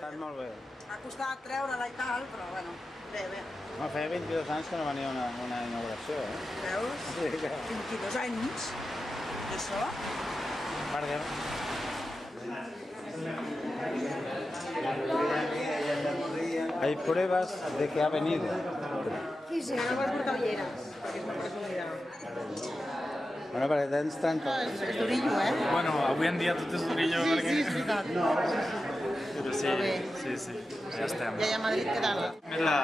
Estàs molt bé. Ha costat treure-la i tal, però bueno, bé, bé. No, feia 22 anys que no venia una inauguració, eh? Veus? Sí, que... 22 anys d'això. Perquè... Hay pruebas de que ha venido. Sí, sí, ara vas portar ulleres, perquè es no pots oblidar. Bueno, perquè tens 30... És durillo, eh? Bueno, avui en dia tot és durillo Sí, perquè... sí, és veritat. No. Però sí, sí, ja estem. I allà a Madrid, què tal? És la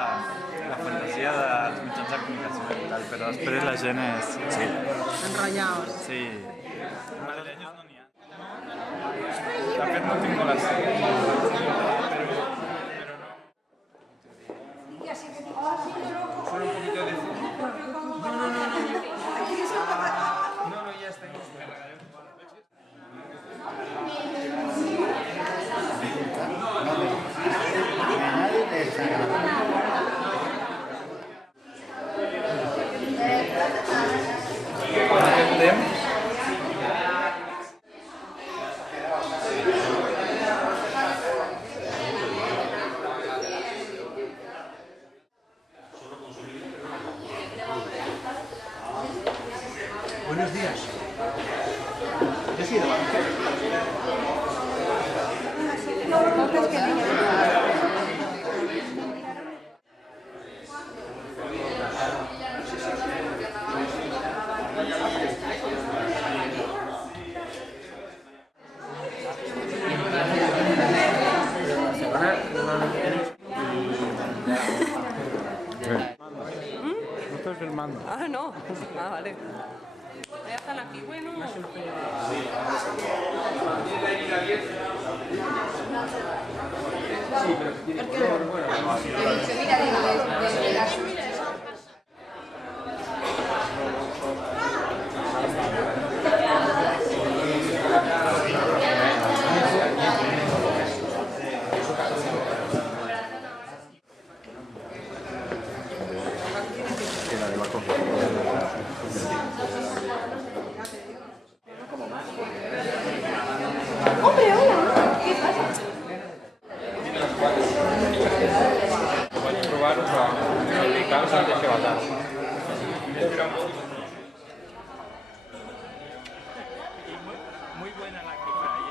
fantasia dels mitjans de comunicació i tal, però després la gent és... Sí. Enrotllaos. Sí. Madrilenyos no n'hi ha. De fet, no tinc la sort. filmando. Ah, no. Ah, vale. Ya están aquí, bueno. ¡Hombre, hola! ¿Qué pasa? Puedes probar o picar antes que batar. Muy buena la que fry,